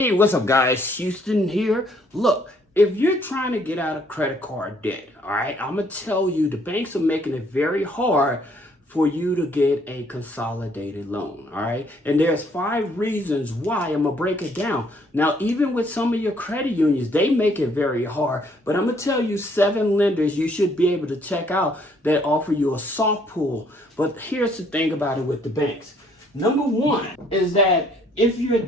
Hey, what's up, guys? Houston here. Look, if you're trying to get out of credit card debt, all right, I'm going to tell you the banks are making it very hard for you to get a consolidated loan, all right? And there's 5 reasons why. I'm going to break it down. Now, even with some of your credit unions, they make it very hard, but I'm going to tell you 7 lenders you should be able to check out that offer you a soft pull. But here's the thing about it with the banks. Number 1 is that if your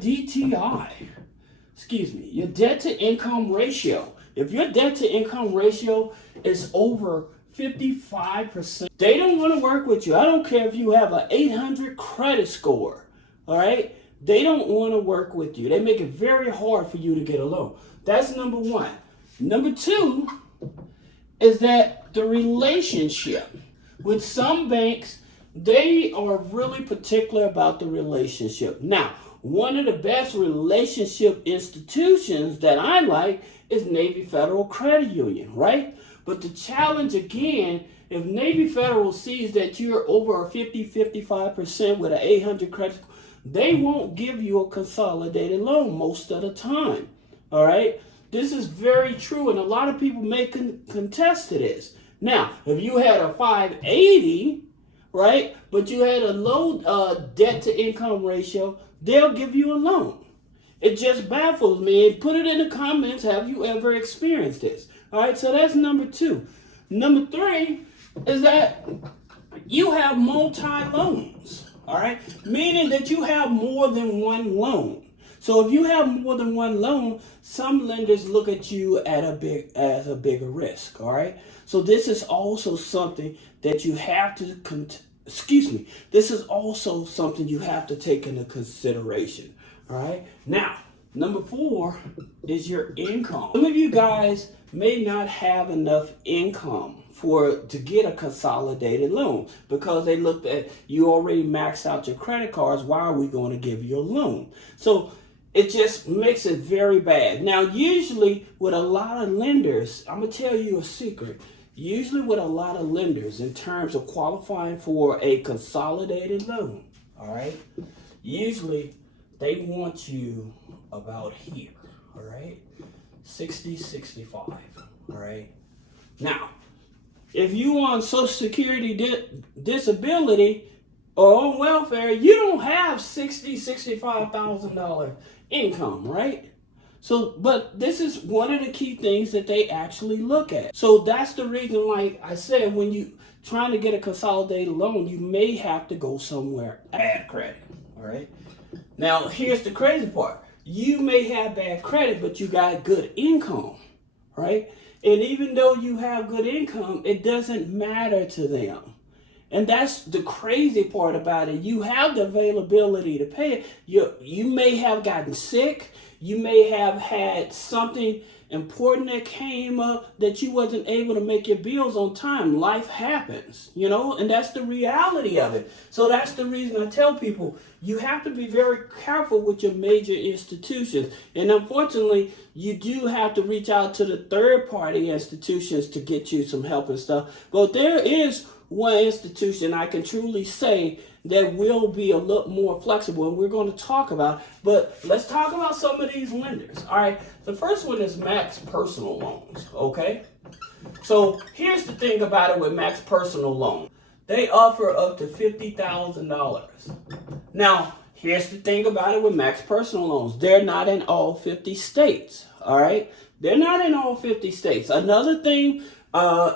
your debt to income ratio, if your debt to income ratio is over 55%, they don't want to work with you. I don't care if you have an 800 credit score, all right? They don't want to work with you. They make it very hard for you to get a loan. That's number 1. Number 2 is that the relationship. With some banks, they are really particular about the relationship. Now, one of the best relationship institutions that I like is Navy Federal Credit Union, right? But the challenge again, if Navy Federal sees that you're over a 55% with an 800 credit score, they won't give you a consolidated loan most of the time, all right? This is very true, and a lot of people may contest to this. Now, if you had a 580, right, but you had a low debt to income ratio, they'll give you a loan. It just baffles me. Put it in the comments. Have you ever experienced this? All right, so that's number 2. Number 3 is that you have multi-loans, all right? Meaning that you have more than one loan. So if you have more than one loan, some lenders look at you as a bigger risk, all right? So this is also something that you have to this is also something you have to take into consideration, all right? Now, number 4 is your income. Some of you guys may not have enough income to get a consolidated loan because they looked at you already maxed out your credit cards. Why are we going to give you a loan? So it just makes it very bad. Now, usually with a lot of lenders, I'm going to tell you a secret. Usually with a lot of lenders, in terms of qualifying for a consolidated loan, all right, usually they want you about here, all right, 60, 65, all right. Now, if you on Social Security disability or on welfare, you don't have $65,000 income, right? So, but this is one of the key things that they actually look at. So that's the reason, like I said, when you trying to get a consolidated loan, you may have to go somewhere bad credit, all right? Now, here's the crazy part. You may have bad credit, but you got good income, right? And even though you have good income, it doesn't matter to them. And that's the crazy part about it. You have the availability to pay it. You may have gotten sick. You may have had something important that came up that you wasn't able to make your bills on time. Life happens, you know, and that's the reality of it. So that's the reason I tell people you have to be very careful with your major institutions. And unfortunately, you do have to reach out to the third-party institutions to get you some help and stuff. But there is one institution I can truly say that will be a little more flexible, and we're going to talk about. But let's talk about some of these lenders. All right, the first one is Max Personal Loans. Okay, so here's the thing about it with Max Personal Loan. They offer up to $50,000. Now, here's the thing about it with Max Personal Loans. They're not in all 50 states. All right, they're not in all 50 states. Another thing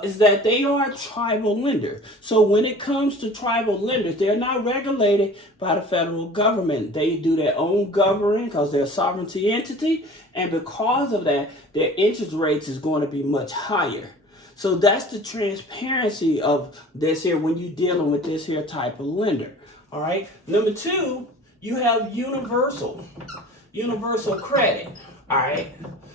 is that they are a tribal lender. So when it comes to tribal lenders, they're not regulated by the federal government. They do their own governing because they're a sovereignty entity. And because of that, their interest rates is going to be much higher. So that's the transparency of this here when you're dealing with this here type of lender. All right. Number 2, you have universal credit. All right.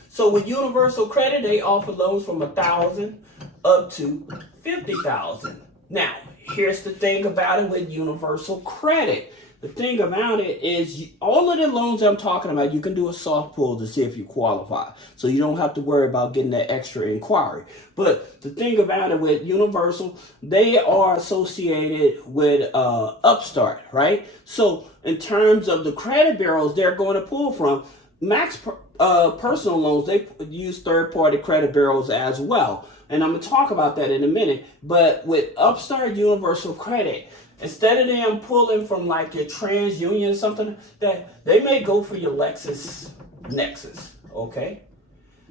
So with universal credit, they offer loans from $1,000 up to $50,000. Now, here's the thing about it with universal credit. The thing about it is all of the loans I'm talking about, you can do a soft pull to see if you qualify. So you don't have to worry about getting that extra inquiry. But the thing about it with Universal, they are associated with Upstart, right? So in terms of the credit bureaus they're going to pull from, Personal loans, they use third-party credit bureaus as well. And I'm going to talk about that in a minute. But with Upstart Universal Credit, instead of them pulling from like your TransUnion or something, that they may go for your LexisNexis, okay?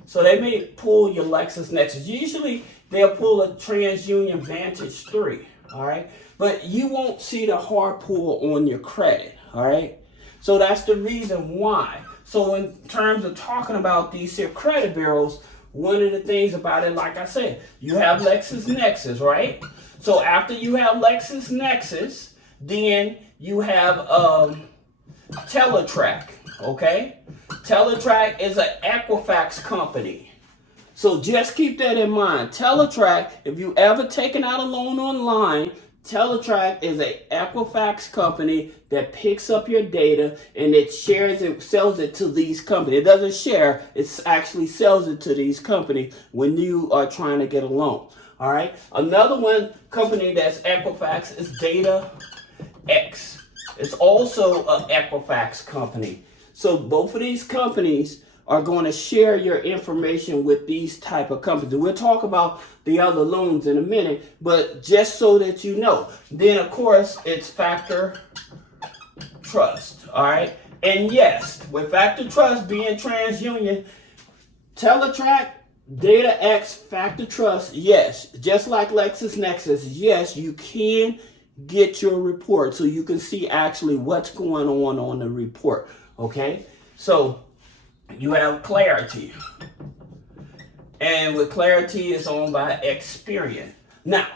So they may pull your LexisNexis. Usually they'll pull a TransUnion Vantage 3, all right? But you won't see the hard pull on your credit, all right? So that's the reason why. So in terms of talking about these here credit bureaus, one of the things about it, like I said, you have LexisNexis, right? So after you have LexisNexis, then you have Teletrack, okay? Teletrack is an Equifax company. So just keep that in mind. Teletrack, if you ever taken out a loan online, Teletrack is an Equifax company that picks up your data and it shares it, sells it to these companies. It doesn't share, it actually sells it to these companies when you are trying to get a loan. All right. Another one company that's Equifax is DataX. It's also an Equifax company. So both of these companies are going to share your information with these type of companies. We'll talk about the other loans in a minute, but just so that you know. Then, of course, it's Factor Trust, all right? And yes, with Factor Trust being TransUnion, Teletrack, DataX, Factor Trust, yes, just like LexisNexis, yes, you can get your report so you can see actually what's going on the report, okay? So you have Clarity, and with Clarity, it's owned by Experian. Now,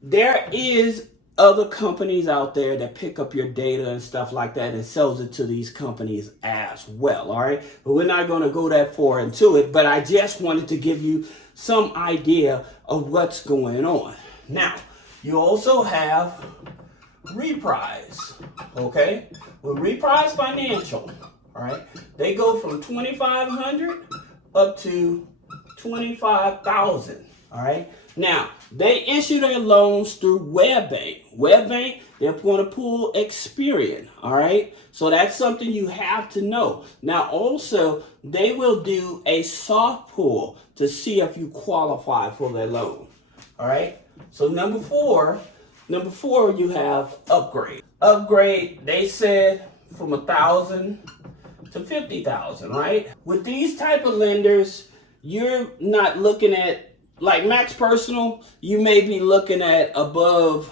there is other companies out there that pick up your data and stuff like that and sells it to these companies as well, all right? But we're not going to go that far into it, but I just wanted to give you some idea of what's going on. Now, you also have Reprise, okay? With Reprise Financial, all right, they go from $2,500 up to $25,000. All right. Now they issue their loans through WebBank. WebBank, they're going to pull Experian. All right. So that's something you have to know. Now also, they will do a soft pull to see if you qualify for their loan. All right. So number four, you have Upgrade. Upgrade, they said from 1,000 to 50,000, right? With these type of lenders, you're not looking at, like Max Personal, you may be looking at above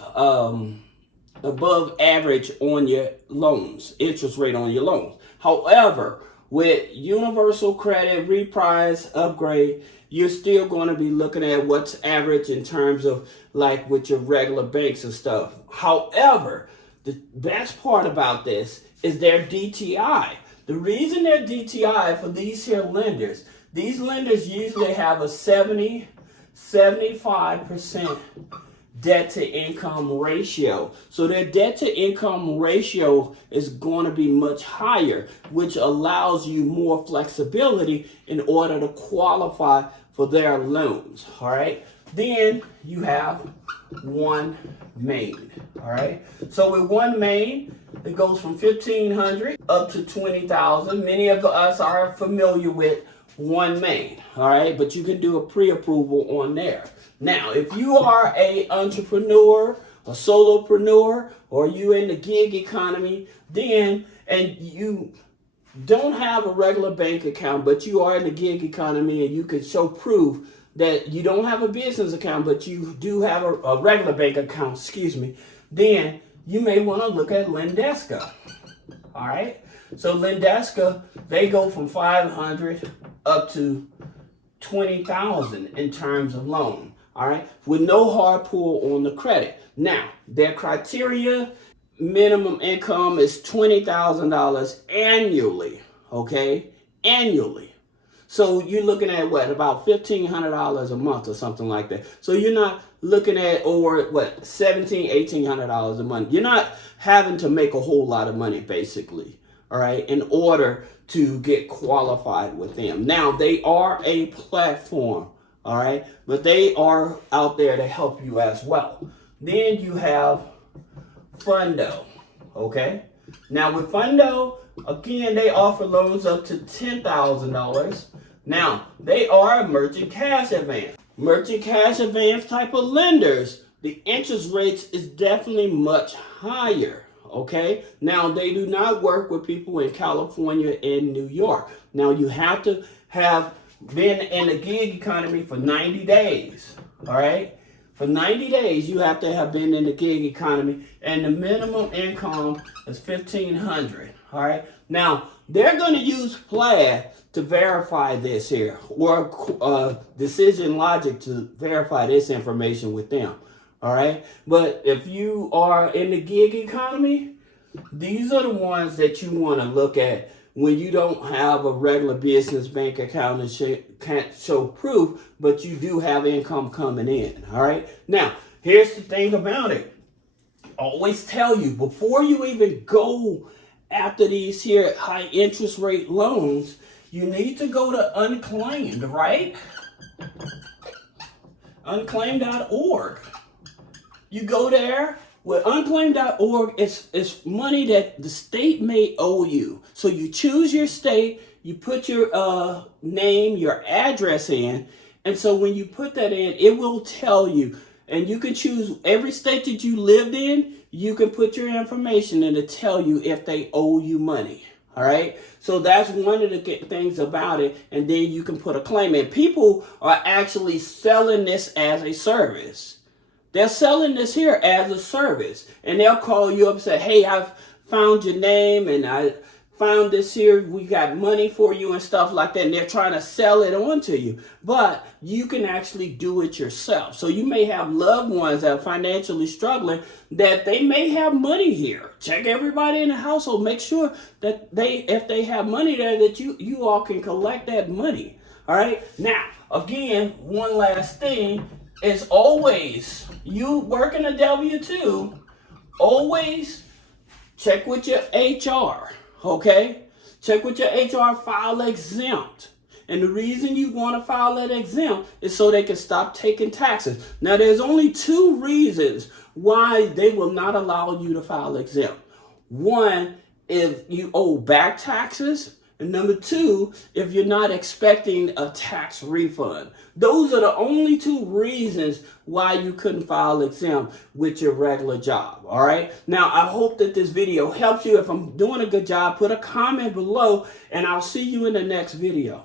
average on your loans, interest rate on your loans. However, with Universal Credit, Reprise, Upgrade, you're still going to be looking at what's average in terms of like with your regular banks and stuff. However, the best part about this is their DTI. The reason they're DTI for these here lenders, these lenders usually have a 75% debt to income ratio. So their debt to income ratio is going to be much higher, which allows you more flexibility in order to qualify for their loans. All right. Then you have OneMain. All right. So with OneMain, it goes from 1,500 up to 20,000. Many of us are familiar with OneMain. All right. But you can do a pre-approval on there. Now, if you are a entrepreneur, a solopreneur, or you in the gig economy, then, and you don't have a regular bank account, but you are in the gig economy and you can show proof that you don't have a business account, but you do have a regular bank account, then you may want to look at Lendeska. All right. So Lendeska, they go from 500 up to 20,000 in terms of loan. All right, with no hard pull on the credit. Now, their criteria, minimum income is $20,000 annually, okay? Annually. So you're looking at what, about $1,500 a month or something like that. So you're not looking at over what, $1,700, $1,800 a month. You're not having to make a whole lot of money, basically, all right, in order to get qualified with them. Now, they are a platform. All right, but they are out there to help you as well. Then you have Funo, okay? Now with Funo, Again, they offer loans up to $10,000. Now, they are a merchant cash advance. Merchant cash advance type of lenders, the interest rates is definitely much higher. Okay, now they do not work with people in California and New York. Now you have to have been in the gig economy for 90 days. All right, for 90 days you have to have been in the gig economy, and the minimum income is $1,500. All right, now they're going to use Plaid to verify this here, or Decision Logic to verify this information with them. All right, but if you are in the gig economy, these are the ones that you want to look at when you don't have a regular business bank account and can't show proof, but you do have income coming in. All right, now here's the thing about it. Always tell you, before you even go after these here high interest rate loans, you need to go to Unclaimed, right? Unclaimed.org. You go there. With unclaimed.org, it's money that the state may owe you. So you choose your state, you put your name, your address in, and so when you put that in, it will tell you. And you can choose every state that you lived in, you can put your information in to tell you if they owe you money. All right, so that's one of the things about it, and then you can put a claim in. People are actually selling this as a service. They're selling this here as a service, and they'll call you up and say, hey, I've found your name and I found this here. We got money for you and stuff like that. And they're trying to sell it on to you, but you can actually do it yourself. So you may have loved ones that are financially struggling that they may have money here. Check everybody in the household. Make sure that if they have money there, that you all can collect that money. All right. Now, again, one last thing. Is always, you working a W-2, always check with your HR, okay? Check with your HR, file exempt. And the reason you want to file that exempt is so they can stop taking taxes. Now, there's only two reasons why they will not allow you to file exempt. One, if you owe back taxes. And number two, if you're not expecting a tax refund. Those are the only two reasons why you couldn't file exempt with your regular job. All right. Now, I hope that this video helps you. If I'm doing a good job, put a comment below and I'll see you in the next video.